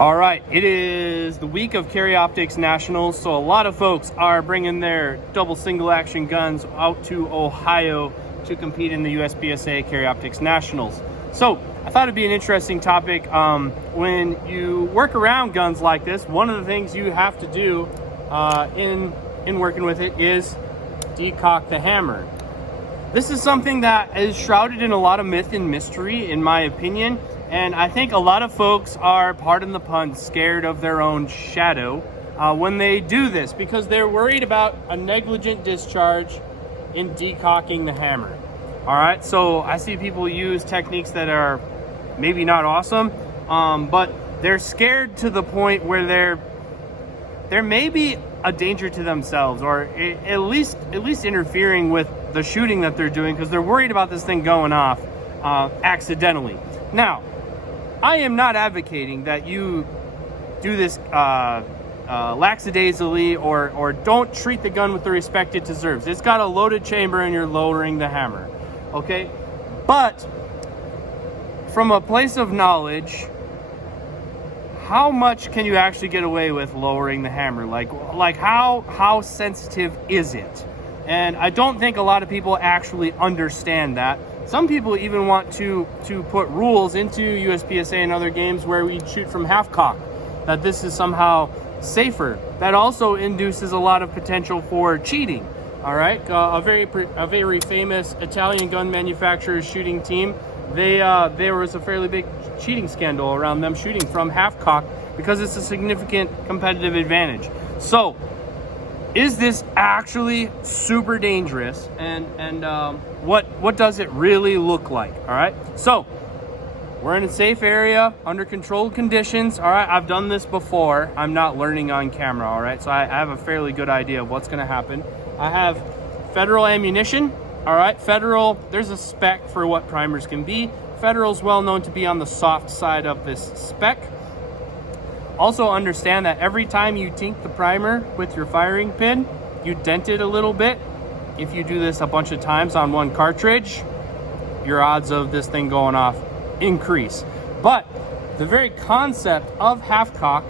All right, it is the week of Carry Optics Nationals, so a lot of folks are bringing their double single action guns out to Ohio to compete in the USPSA Carry Optics Nationals. So I thought it'd be an interesting topic. When you work around guns like this, one of the things you have to do in working with it is decock the hammer. This is something that is shrouded in a lot of myth and mystery, in my opinion. And I think a lot of folks are, pardon the pun, scared of their own shadow when they do this because they're worried about a negligent discharge in decocking the hammer. All right, so I see people use techniques that are maybe not awesome, but they're scared to the point where they're maybe a danger to themselves, or at least interfering with the shooting that they're doing because they're worried about this thing going off accidentally. Now, I am not advocating that you do this lackadaisically or don't treat the gun with the respect it deserves. It's got a loaded chamber and you're lowering the hammer, okay? But from a place of knowledge, how much can you actually get away with lowering the hammer? Like how sensitive is it? And I don't think a lot of people actually understand that. Some people even want to put rules into USPSA and other games where we shoot from half cock, that this is somehow safer. That also induces a lot of potential for cheating. All right, a very famous Italian gun manufacturer's shooting team, there was a fairly big cheating scandal around them shooting from half cock because it's a significant competitive advantage. So, is this actually super dangerous? And what does it really look like? All right, so we're in a safe area under controlled conditions. All right, I've done this before. I'm not learning on camera. All right, so I have a fairly good idea of what's going to happen. I have Federal ammunition. All right, Federal, there's a spec for what primers can be. Federal's well known to be on the soft side of this spec. Also understand that every time you tink the primer with your firing pin, you dent it a little bit. If you do this a bunch of times on one cartridge, your odds of this thing going off increase. But the very concept of half cock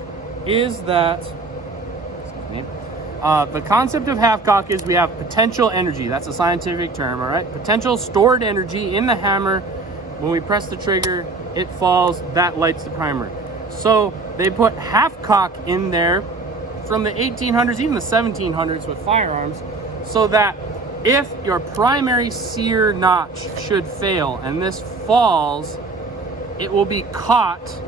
is that, the concept of half cock is we have potential energy. That's a scientific term, all right? Potential stored energy in the hammer. When we press the trigger, it falls, that lights the primer. So they put half cock in there from the 1800s, even the 1700s with firearms, so that if your primary sear notch should fail and this falls, it will be caught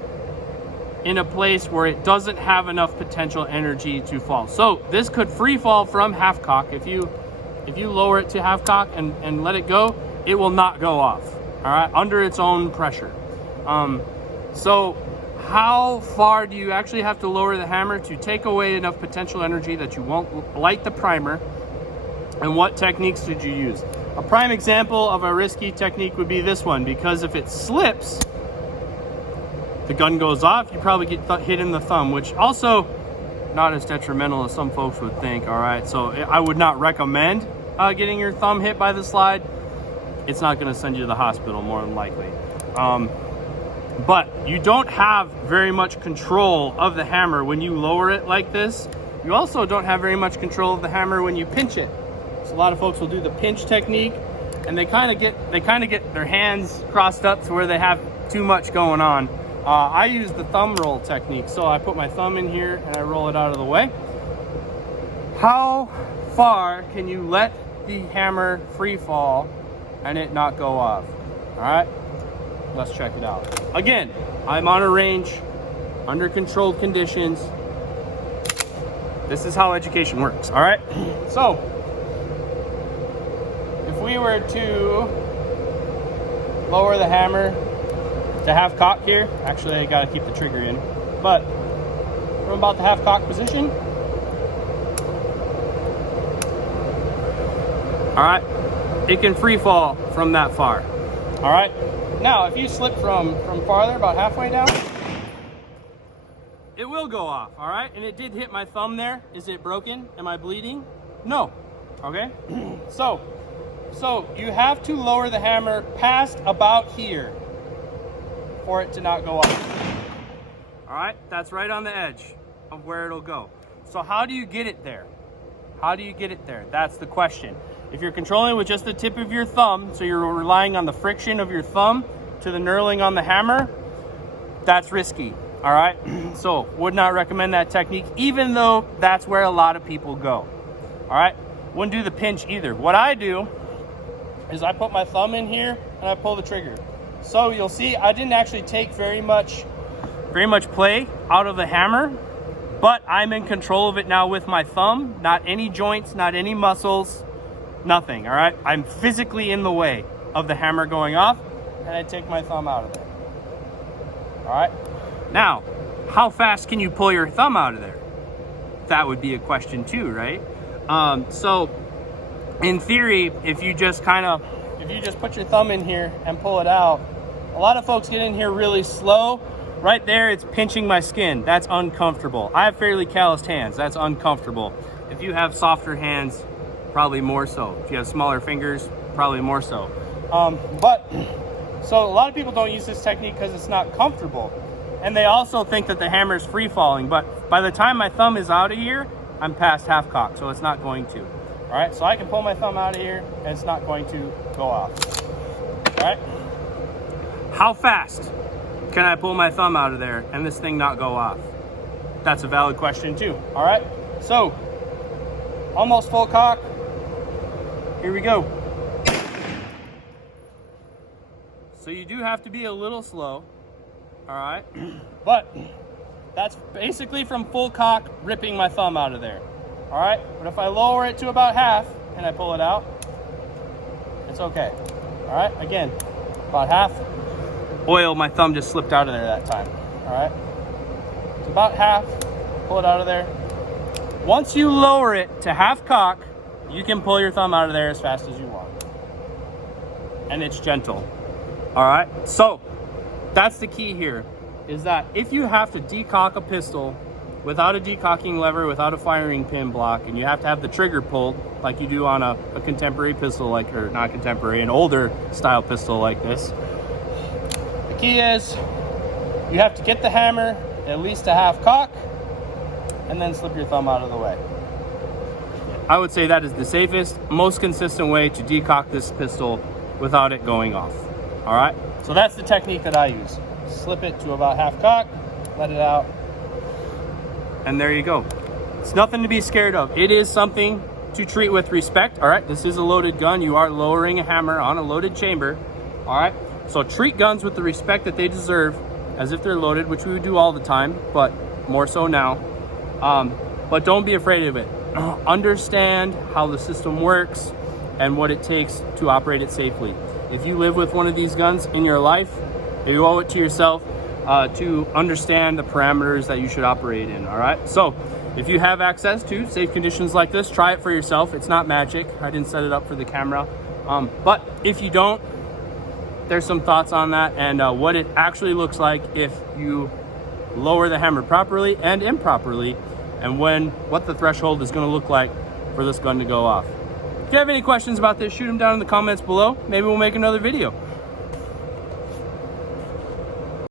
in a place where it doesn't have enough potential energy to fall. So this could free fall from half cock. If you lower it to half cock and let it go, it will not go off, all right, under its own pressure. So how far do you actually have to lower the hammer to take away enough potential energy that you won't light the primer? And what techniques did you use? A prime example of a risky technique would be this one, because if it slips, the gun goes off, you probably get hit in the thumb, which also not as detrimental as some folks would think, all right? So I would not recommend getting your thumb hit by the slide. It's not gonna send you to the hospital, more than likely. But you don't have very much control of the hammer when you lower it like this. You also don't have very much control of the hammer when you pinch it. So a lot of folks will do the pinch technique, and they kind of get their hands crossed up to where they have too much going on. I use the thumb roll technique, so I put my thumb in here and I roll it out of the way. How far can you let the hammer free fall and it not go off? All right. Let's check it out. Again, I'm on a range, under controlled conditions. This is how education works, all right? So, if we were to lower the hammer to half cock here, actually I gotta keep the trigger in, but from about the half cock position, all right, it can free fall from that far, all right? Now, if you slip from farther, about halfway down, it will go off, all right? And it did hit my thumb there. Is it broken? Am I bleeding? No, okay? So you have to lower the hammer past about here for it to not go off. All right, that's right on the edge of where it'll go. So how do you get it there? How do you get it there? That's the question. If you're controlling with just the tip of your thumb, so you're relying on the friction of your thumb to the knurling on the hammer, that's risky, all right? So would not recommend that technique, even though that's where a lot of people go, all right? Wouldn't do the pinch either. What I do is I put my thumb in here and I pull the trigger. So you'll see I didn't actually take very much play out of the hammer, but I'm in control of it now with my thumb, not any joints, not any muscles, nothing, all right? I'm physically in the way of the hammer going off, and I take my thumb out of there, all right? Now, how fast can you pull your thumb out of there? That would be a question too, right? So in theory, if you just put your thumb in here and pull it out, a lot of folks get in here really slow. Right there, it's pinching my skin. That's uncomfortable. I have fairly calloused hands. That's uncomfortable. If you have softer hands, probably more so. If you have smaller fingers, probably more so. So a lot of people don't use this technique because it's not comfortable. And they also think that the hammer is free falling, but by the time my thumb is out of here, I'm past half cock, so it's not going to. All right, so I can pull my thumb out of here and it's not going to go off. All right, how fast can I pull my thumb out of there and this thing not go off? That's a valid question too. All right, so almost full cock. Here we go. So you do have to be a little slow, all right? But that's basically from full cock, ripping my thumb out of there, all right? But if I lower it to about half and I pull it out, it's okay, all right? Again, about half. Oil, my thumb just slipped out of there that time, all right? It's about half, pull it out of there. Once you lower it to half cock, you can pull your thumb out of there as fast as you want. And it's gentle, all right? So that's the key here, is that if you have to decock a pistol without a decocking lever, without a firing pin block, and you have to have the trigger pulled like you do on a contemporary pistol, like, or not contemporary, an older style pistol like this, the key is you have to get the hammer at least a half cock and then slip your thumb out of the way. I would say that is the safest, most consistent way to decock this pistol without it going off, all right? So that's the technique that I use. Slip it to about half cock, let it out, and there you go. It's nothing to be scared of. It is something to treat with respect, all right? This is a loaded gun. You are lowering a hammer on a loaded chamber, all right? So treat guns with the respect that they deserve, as if they're loaded, which we would do all the time, but more so now. But don't be afraid of it. Understand how the system works and what it takes to operate it safely. If you live with one of these guns in your life, you owe it to yourself to understand the parameters that you should operate in, all right? So if you have access to safe conditions like this, try it for yourself. It's not magic. I didn't set it up for the camera. But if you don't, there's some thoughts on that and what it actually looks like if you lower the hammer properly and improperly, and what the threshold is going to look like for this gun to go off. If you have any questions about this, shoot them down in the comments below. Maybe we'll make another video.